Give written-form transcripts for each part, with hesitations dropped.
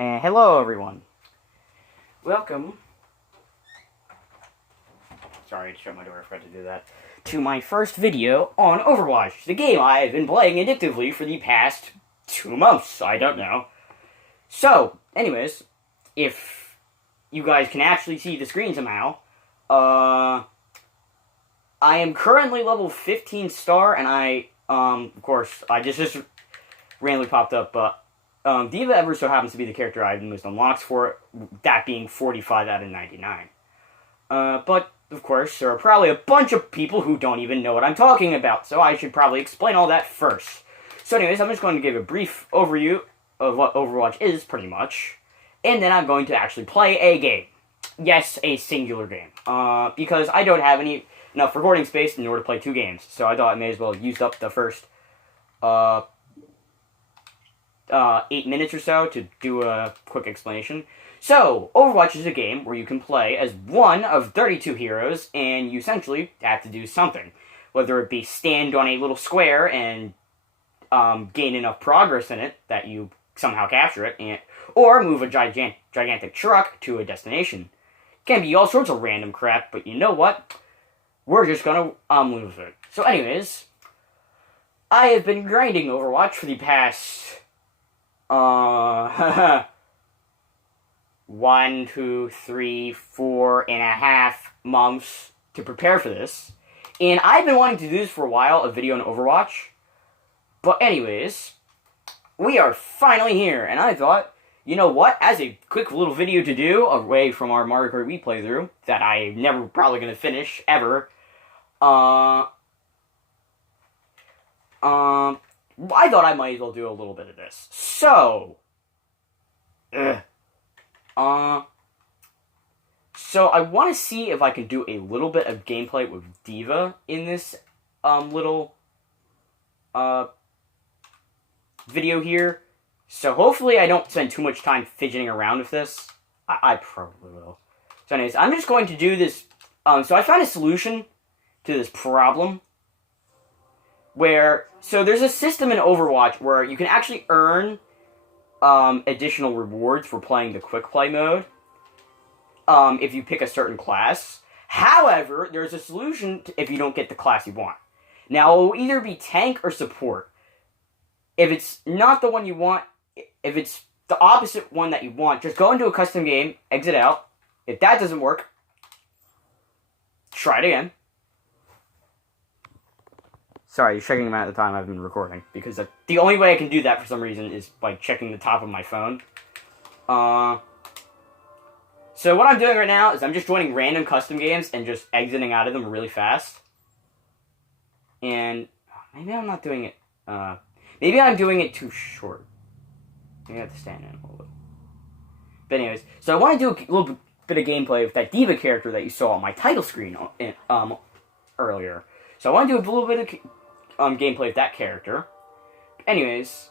Hello everyone. Welcome. Sorry, I shut my door, I forgot to do that. To my first video on Overwatch, the game I've been playing addictively for the past 2 months, I don't know. So, anyways, if you guys can actually see the screen somehow, I am currently level 15 star, and of course, I just randomly popped up, but D.Va ever so happens to be the character I have the most unlocks for, that being 45 out of 99. But, of course, there are probably a bunch of people who don't even know what I'm talking about, so I should probably explain all that first. So anyways, I'm just going to give a brief overview of what Overwatch is, pretty much, and then I'm going to actually play a game. Yes, a singular game. Because I don't have enough recording space in order to play 2 games, so I thought I may as well use up the first, 8 minutes or so to do a quick explanation. So, Overwatch is a game where you can play as one of 32 heroes, and you essentially have to do something. Whether it be stand on a little square and gain enough progress in it that you somehow capture it, or move a gigantic truck to a destination. Can be all sorts of random crap, but you know what? We're just gonna move it. So anyways, I have been grinding Overwatch for the past 1, 2, 3, 4.5 months to prepare for this. And I've been wanting to do this for a while, a video on Overwatch. But anyways, we are finally here. And I thought, you know what, as a quick little video to do, away from our Mario Kart Wii playthrough, that I'm never probably going to finish, ever, I thought I might as well do a little bit of this. So, so I want to see if I can do a little bit of gameplay with D.Va in this, little, video here. So hopefully I don't spend too much time fidgeting around with this. I probably will. So anyways, I'm just going to do this, so I found a solution to this problem. So there's a system in Overwatch where you can actually earn additional rewards for playing the quick play mode if you pick a certain class. However, there's a solution if you don't get the class you want. Now, it will either be tank or support. If it's not the one you want, if it's the opposite one that you want, just go into a custom game, exit out. If that doesn't work, try it again. Sorry, checking them out at the time I've been recording, because the only way I can do that for some reason is by checking the top of my phone. So what I'm doing right now is I'm just joining random custom games and just exiting out of them really fast. And maybe I'm not doing it, maybe I'm doing it too short. Maybe I have to stand in a little bit. But anyways, so I want to do a little bit of gameplay with that D.Va character that you saw on my title screen earlier. So I want to do a little bit of gameplay with that character. Anyways,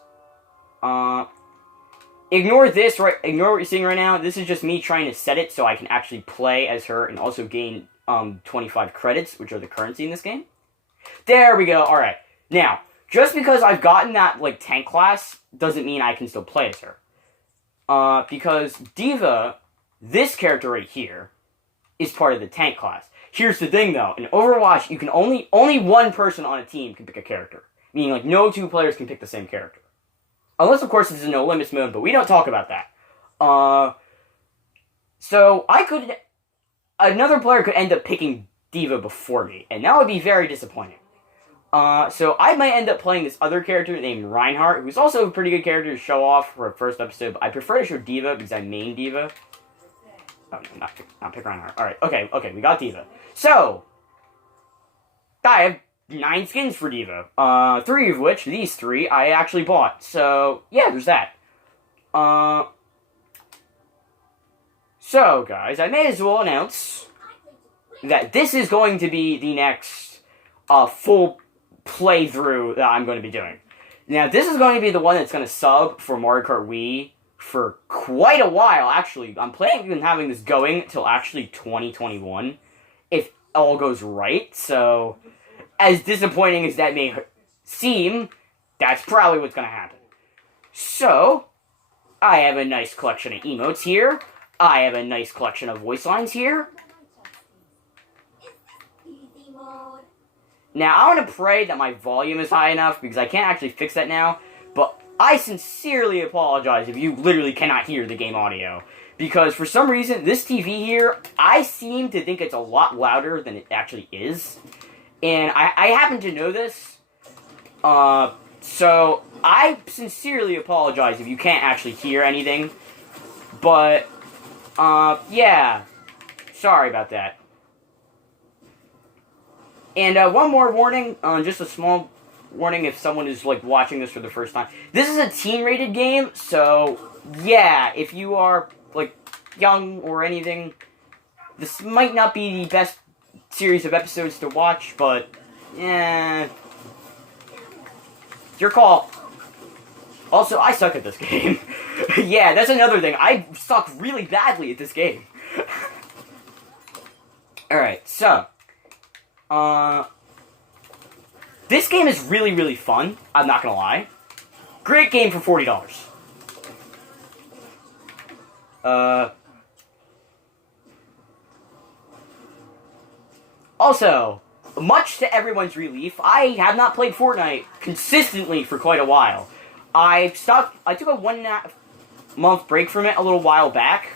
ignore this, right? Ignore what you're seeing right now. This is just me trying to set it so I can actually play as her and also gain 25 credits, which are the currency in this game. There we go. All right. Now, just because I've gotten that like tank class doesn't mean I can still play as her. Because D.Va, this character right here, is part of the tank class. Here's the thing, though. In Overwatch, you can only one person on a team can pick a character. Meaning, like, no 2 players can pick the same character. Unless, of course, this is a no-limits mode, but we don't talk about that. So, another player could end up picking D.Va before me, and that would be very disappointing. So I might end up playing this other character named REINHARDT, who's also a pretty good character to show off for a first episode, but I prefer to show D.Va because I main D.Va. Oh, no, not pick REINHARDT. Alright, okay, we got D.Va. So, I have 9 skins for D.Va. 3 of which, these 3, I actually bought. So, yeah, there's that. So, guys, I may as well announce that this is going to be the next, full playthrough that I'm going to be doing. Now, this is going to be the one that's going to sub for Mario Kart Wii for quite a while, actually. I'm planning on having this going till actually 2021, if all goes right. So, as disappointing as that may seem, that's probably what's going to happen. So, I have a nice collection of emotes here. I have a nice collection of voice lines here. Now, I want to pray that my volume is high enough, because I can't actually fix that now, but I sincerely apologize if you literally cannot hear the game audio. Because for some reason, this TV here, I seem to think it's a lot louder than it actually is. And I happen to know this. So I sincerely apologize if you can't actually hear anything. But, yeah. Sorry about that. And one more warning, just a small warning if someone is, like, watching this for the first time. This is a teen-rated game, so, yeah, if you are, like, young or anything, this might not be the best series of episodes to watch, but, it's your call. Also, I suck at this game. Yeah, that's another thing. I suck really badly at this game. Alright, so, this game is really, really fun. I'm not gonna lie. Great game for $40. Also, much to everyone's relief, I have not played Fortnite consistently for quite a while. I took a 1.5 month break from it a little while back,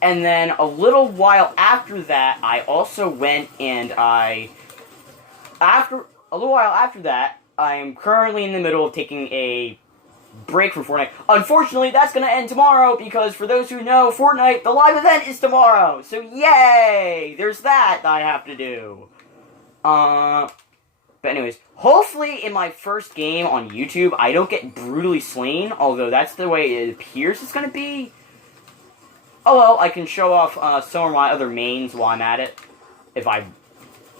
and then a little while after that, I also went and a little while after that, I am currently in the middle of taking a break from Fortnite. Unfortunately, that's going to end tomorrow, because for those who know, Fortnite, the live event is tomorrow. So, yay! There's that I have to do. But anyways, hopefully in my first game on YouTube, I don't get brutally slain, although that's the way it appears it's going to be. Oh well, I can show off some of my other mains while I'm at it, if I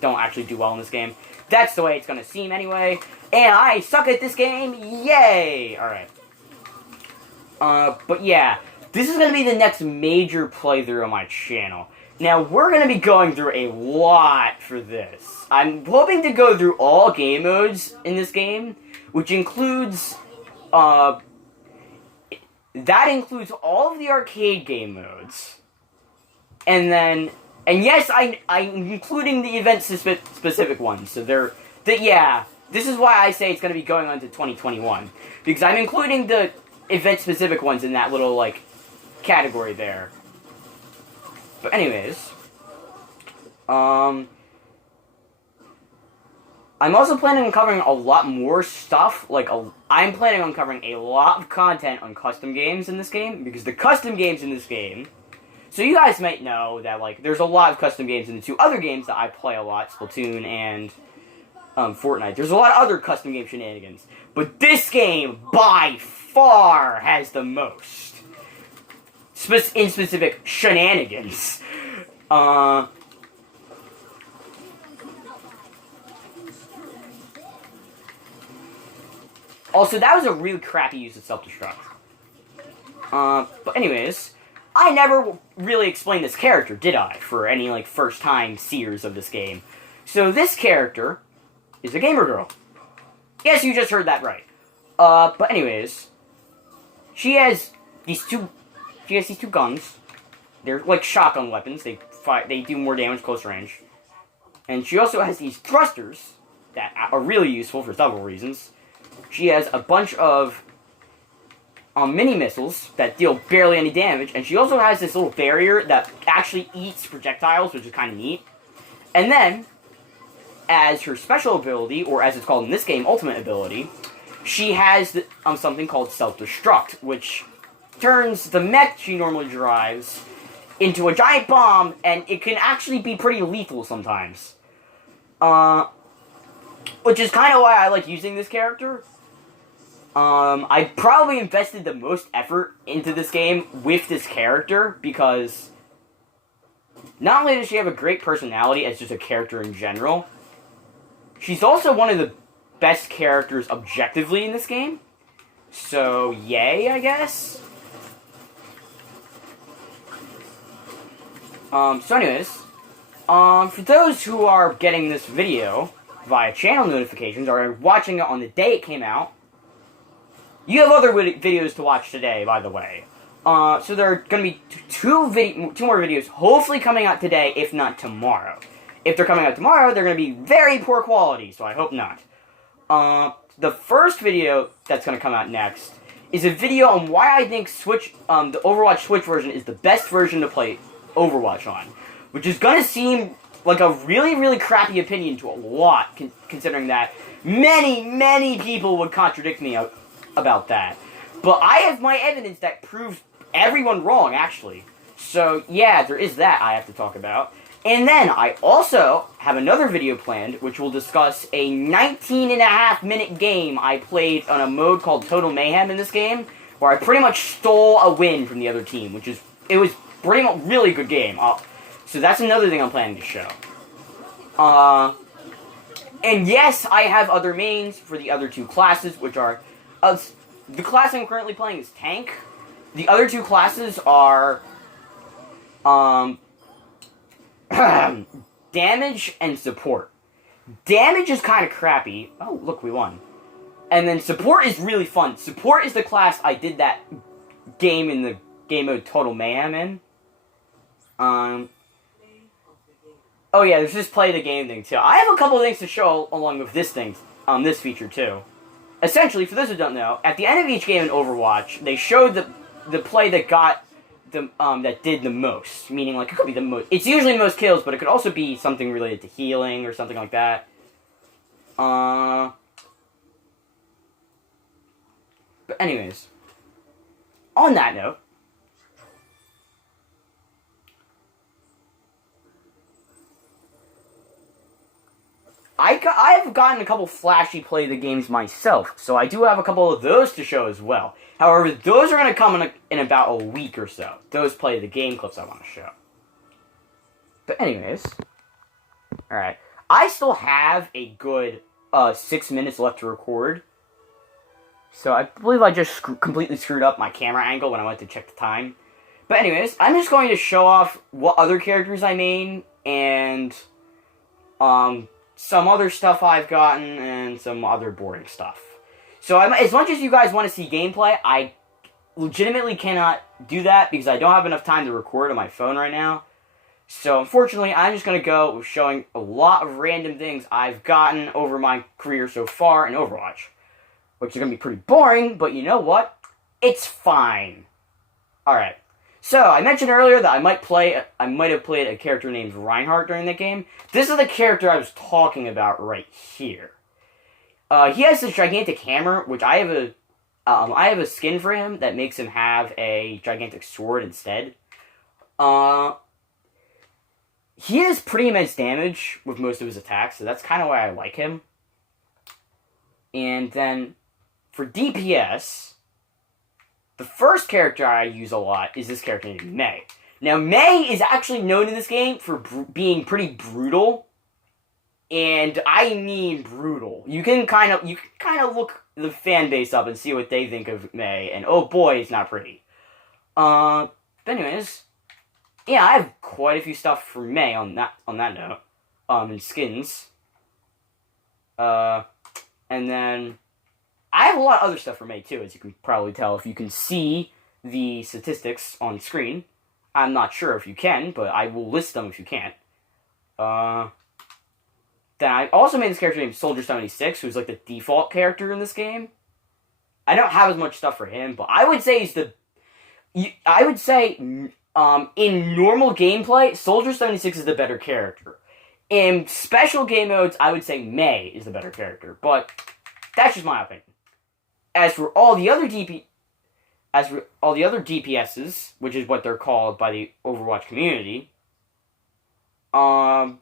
don't actually do well in this game. That's the way it's going to seem anyway. And I suck at this game. Yay! Alright. But yeah. This is going to be the next major playthrough on my channel. Now, we're going to be going through a lot for this. I'm hoping to go through all game modes in this game. Which includes, that includes all of the arcade game modes. And then... And yes, I'm including the event-specific ones, so yeah, this is why I say it's going to be going on to 2021. Because I'm including the event-specific ones in that little, like, category there. But anyways, I'm also planning on covering a lot more stuff, I'm planning on covering a lot of content on custom games in this game, because the custom games in this game... So you guys might know that, like, there's a lot of custom games in the two other games that I play a lot, Splatoon and Fortnite. There's a lot of other custom game shenanigans. But this game, by far, has the most. In specific, shenanigans. Also, that was a really crappy use of self-destruct. But anyways... I never really explained this character, did I? For any, like, first-time seers of this game. So this character is a gamer girl. Yes, you just heard that right. But anyways, she has these two guns. They're like shotgun weapons. They do more damage close range. And she also has these thrusters that are really useful for several reasons. She has a bunch of mini missiles that deal barely any damage, and she also has this little barrier that actually eats projectiles, which is kind of neat. And then, as her special ability, or as it's called in this game, ultimate ability, she has something called self-destruct, which turns the mech she normally drives into a giant bomb, and it can actually be pretty lethal sometimes. Which is kind of why I like using this character. I probably invested the most effort into this game with this character, because not only does she have a great personality as just a character in general, she's also one of the best characters objectively in this game. So, yay, I guess? So anyways, for those who are getting this video via channel notifications, or are watching it on the day it came out, you have other videos to watch today, by the way. So there are going to be two more videos, hopefully coming out today, if not tomorrow. If they're coming out tomorrow, they're going to be very poor quality, so I hope not. The first video that's going to come out next is a video on why I think the Overwatch Switch version is the best version to play Overwatch on. Which is going to seem like a really, really crappy opinion to a lot, considering that many people would contradict me about that. But I have my evidence that proves everyone wrong, actually. So, yeah, there is that I have to talk about. And then I also have another video planned, which will discuss a 19.5-minute game I played on a mode called Total Mayhem in this game, where I pretty much stole a win from the other team, it was pretty much a really good game. So that's another thing I'm planning to show. And yes, I have other mains for the other two classes, which are... the class I'm currently playing is Tank. The other two classes are... Damage and Support. Damage is kind of crappy. Oh, look, we won. And then Support is really fun. Support is the class I did that game in the game mode Total Mayhem in. Oh yeah, there's this play the game thing too. I have a couple of things to show along with this feature too. Essentially, for those who don't know, at the end of each game in Overwatch, they showed the play that got that did the most. Meaning, like, it could be the most. It's usually the most kills, but it could also be something related to healing or something like that. But anyways, on that note, I've gotten a couple flashy play the games myself, so I do have a couple of those to show as well. However, those are going to come in about a week or so. Those play the game clips I want to show. But anyways, alright. I still have a good 6 minutes left to record. So I believe I just completely screwed up my camera angle when I went to check the time. But anyways, I'm just going to show off what other characters I main, and some other stuff I've gotten, and some other boring stuff. So as much as you guys want to see gameplay, I legitimately cannot do that because I don't have enough time to record on my phone right now. So unfortunately, I'm just going to go with showing a lot of random things I've gotten over my career so far in Overwatch. Which is going to be pretty boring, but you know what? It's fine. Alright. So, I mentioned earlier that I might have played a character named REINHARDT during that game. This is the character I was talking about right here. He has this gigantic hammer, which I have a skin for him that makes him have a gigantic sword instead. He has pretty immense damage with most of his attacks, so that's kind of why I like him. And then, for DPS... the first character I use a lot is this character named Mei. Now, Mei is actually known in this game for being pretty brutal. And I mean brutal. You can kind of look the fan base up and see what they think of Mei. And oh boy, it's not pretty. But anyways, yeah, I have quite a few stuff for Mei on that note. And skins. And then I have a lot of other stuff for Mei, too, as you can probably tell if you can see the statistics on screen. I'm not sure if you can, but I will list them if you can't. Then I also made this character named Soldier76, who's like the default character in this game. I don't have as much stuff for him, but I would say in normal gameplay, Soldier76 is the better character. In special game modes, I would say Mei is the better character, but that's just my opinion. As for all the other DPSs, which is what they're called by the Overwatch community, let's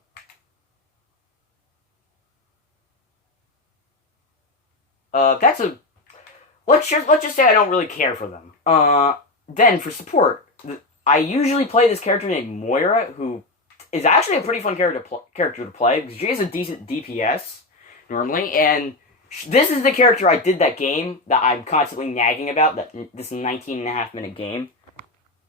just say I don't really care for them. Then for support, I usually play this character named MOIRA, who is actually a pretty fun character to play because she has a decent DPS normally, and this is the character I did that game that I'm constantly nagging about, this 19.5-minute game.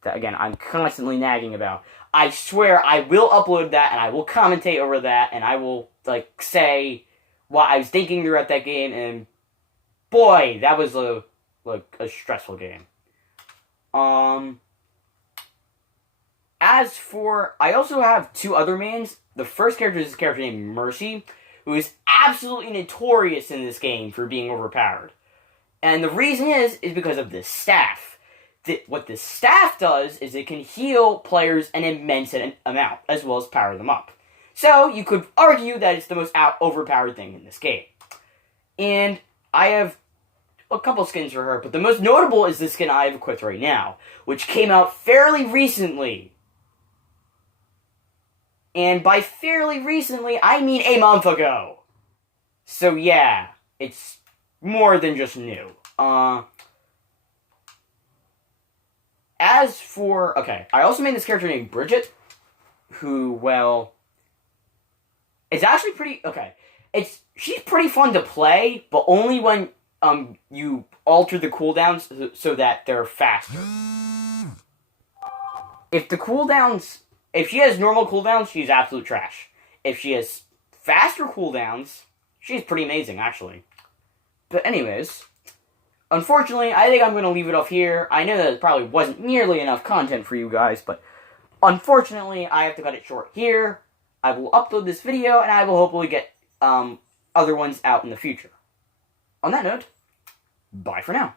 That, again, I'm constantly nagging about. I swear I will upload that, and I will commentate over that, and I will, say what I was thinking throughout that game, and boy, that was a stressful game. As for, I also have two other mains. The first character is a character named Mercy, who is absolutely notorious in this game for being overpowered. And the reason is because of this staff. What this staff does is it can heal players an immense amount, as well as power them up. So, you could argue that it's the most overpowered thing in this game. And I have a couple skins for her, but the most notable is the skin I have equipped right now, which came out fairly recently. And by fairly recently, I mean a month ago. So yeah, it's more than just new. As for, okay, I also made this character named Bridget, who, well, it's actually pretty, okay, she's pretty fun to play, but only when, you alter the cooldowns so that they're faster. If she has normal cooldowns, she's absolute trash. If she has faster cooldowns, she's pretty amazing, actually. But anyways, unfortunately, I think I'm going to leave it off here. I know that it probably wasn't nearly enough content for you guys, but unfortunately, I have to cut it short here. I will upload this video, and I will hopefully get other ones out in the future. On that note, bye for now.